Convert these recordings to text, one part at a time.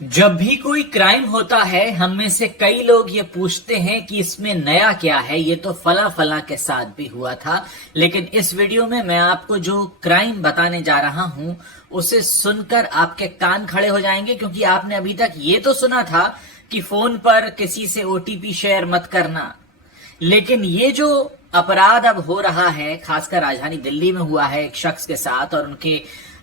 जब भी कोई क्राइम होता है हम में से कई लोग ये पूछते हैं कि इसमें नया क्या है। ये तो फला फला के साथ भी हुआ था। लेकिन इस वीडियो में मैं आपको जो क्राइम बताने जा रहा हूं उसे सुनकर आपके कान खड़े हो जाएंगे, क्योंकि आपने अभी तक ये तो सुना था कि फोन पर किसी से ओटीपी शेयर मत करना। लेकिन ये जो अपराध अब हो रहा है, खासकर राजधानी दिल्ली में हुआ है एक शख्स के साथ, और उनके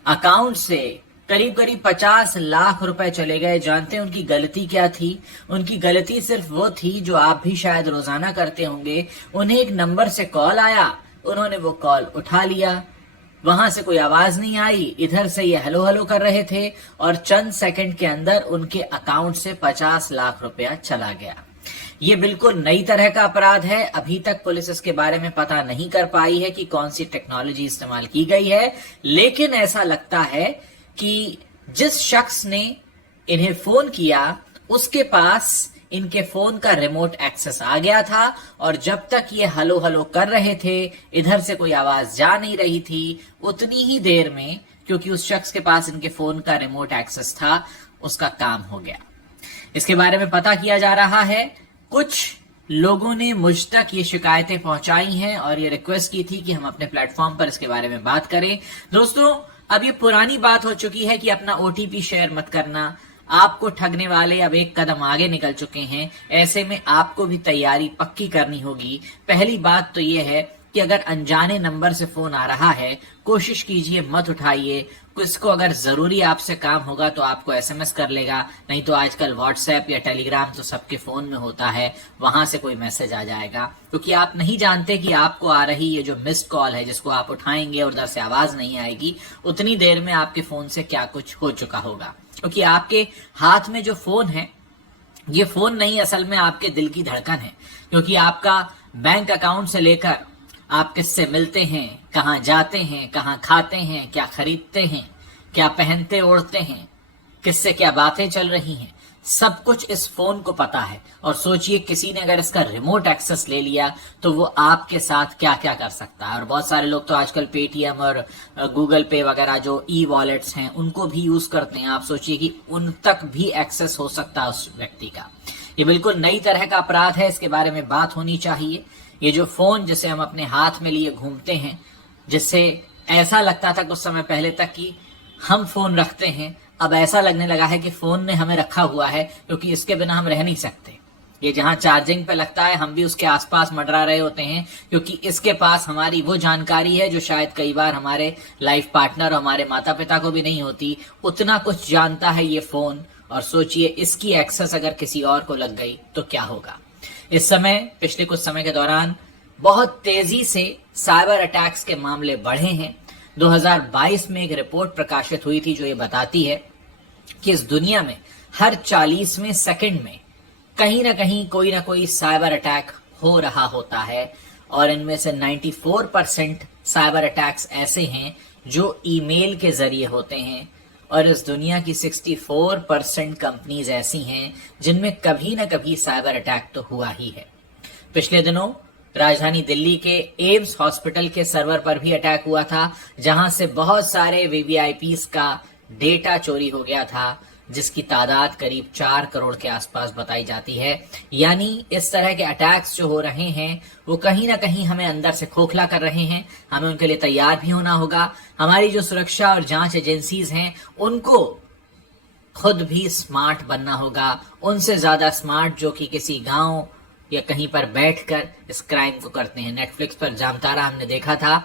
अकाउंट से करीब करीब 50 लाख रुपए चले गए। जानते हैं उनकी गलती क्या थी? उनकी गलती सिर्फ वो थी जो आप भी शायद रोजाना करते होंगे। उन्हें एक नंबर से कॉल आया, उन्होंने वो कॉल उठा लिया, वहां से कोई आवाज नहीं आई, इधर से ये हेलो हेलो कर रहे थे और चंद सेकंड के अंदर उनके अकाउंट से 50 लाख रुपया चला गया। ये बिल्कुल नई तरह का अपराध है। अभी तक पुलिस इसके बारे में पता नहीं कर पाई है कि कौन सी टेक्नोलॉजी इस्तेमाल की गई है, लेकिन ऐसा लगता है कि जिस शख्स ने इन्हें फोन किया उसके पास इनके फोन का रिमोट एक्सेस आ गया था, और जब तक ये हलो हलो कर रहे थे, इधर से कोई आवाज जा नहीं रही थी, उतनी ही देर में, क्योंकि उस शख्स के पास इनके फोन का रिमोट एक्सेस था, उसका काम हो गया। इसके बारे में पता किया जा रहा है। कुछ लोगों ने मुझ तक ये शिकायतें पहुंचाई हैं और ये रिक्वेस्ट की थी कि हम अपने प्लेटफॉर्म पर इसके बारे में बात करें। दोस्तों, अब ये पुरानी बात हो चुकी है कि अपना ओटीपी शेयर मत करना। आपको ठगने वाले अब एक कदम आगे निकल चुके हैं। ऐसे में आपको भी तैयारी पक्की करनी होगी। पहली बात तो ये है कि अगर अनजाने नंबर से फोन आ रहा है, कोशिश कीजिए मत उठाइए। किसको अगर जरूरी आपसे काम होगा तो आपको एसएमएस कर लेगा, नहीं तो आजकल व्हाट्सएप या टेलीग्राम तो सबके फोन में होता है, वहां से कोई मैसेज आ जाएगा। क्योंकि आप नहीं जानते कि आपको आ रही ये जो मिस्ड कॉल है, जिसको आप उठाएंगे और उधर से आवाज नहीं आएगी, उतनी देर में आपके फोन से क्या कुछ हो चुका होगा। क्योंकि आपके हाथ में जो फोन है, ये फोन नहीं, असल में आपके दिल की धड़कन है। क्योंकि आपका बैंक अकाउंट से लेकर आप किससे मिलते हैं, कहाँ जाते हैं, कहाँ खाते हैं, क्या खरीदते हैं, क्या पहनते ओढ़ते हैं, किससे क्या बातें चल रही हैं, सब कुछ इस फोन को पता है। और सोचिए किसी ने अगर इसका रिमोट एक्सेस ले लिया तो वो आपके साथ क्या क्या कर सकता है। और बहुत सारे लोग तो आजकल पेटीएम और गूगल पे वगैरह जो ई वॉलेट्स हैं उनको भी यूज करते हैं। आप सोचिए कि उन तक भी एक्सेस हो सकता है उस व्यक्ति का। ये बिल्कुल नई तरह का अपराध है, इसके बारे में बात होनी चाहिए। ये जो फोन जिसे हम अपने हाथ में लिए घूमते हैं, जिससे ऐसा लगता था कुछ समय पहले तक कि हम फोन रखते हैं, अब ऐसा लगने लगा है कि फोन ने हमें रखा हुआ है, क्योंकि इसके बिना हम रह नहीं सकते। ये जहां चार्जिंग पे लगता है हम भी उसके आसपास मंडरा रहे होते हैं, क्योंकि इसके पास हमारी वो जानकारी है जो शायद कई बार हमारे लाइफ पार्टनर और हमारे माता पिता को भी नहीं होती। उतना कुछ जानता है ये फोन। और सोचिए इसकी एक्सेस अगर किसी और को लग गई तो क्या होगा। इस समय, पिछले कुछ समय के दौरान बहुत तेजी से साइबर अटैक्स के मामले बढ़े हैं। 2022 में एक रिपोर्ट प्रकाशित हुई थी जो ये बताती है कि इस दुनिया में हर 40वें सेकंड में कहीं ना कोई साइबर अटैक हो रहा होता है। और इनमें से 94% साइबर अटैक्स ऐसे हैं जो ईमेल के जरिए होते हैं। और इस दुनिया की 64% कंपनीज ऐसी हैं जिनमें कभी ना कभी साइबर अटैक तो हुआ ही है। पिछले दिनों राजधानी दिल्ली के एम्स हॉस्पिटल के सर्वर पर भी अटैक हुआ था, जहां से बहुत सारे वीवीआईपीज का डेटा चोरी हो गया था, जिसकी तादाद करीब 4 करोड़ के आसपास बताई जाती है। यानी इस तरह के अटैक्स जो हो रहे हैं वो कहीं ना कहीं हमें अंदर से खोखला कर रहे हैं। हमें उनके लिए तैयार भी होना होगा। हमारी जो सुरक्षा और जांच एजेंसीज हैं उनको खुद भी स्मार्ट बनना होगा, उनसे ज्यादा स्मार्ट जो कि किसी गांव या कहीं पर बैठकर इस क्राइम को करते हैं। नेटफ्लिक्स पर जामतारा हमने देखा था।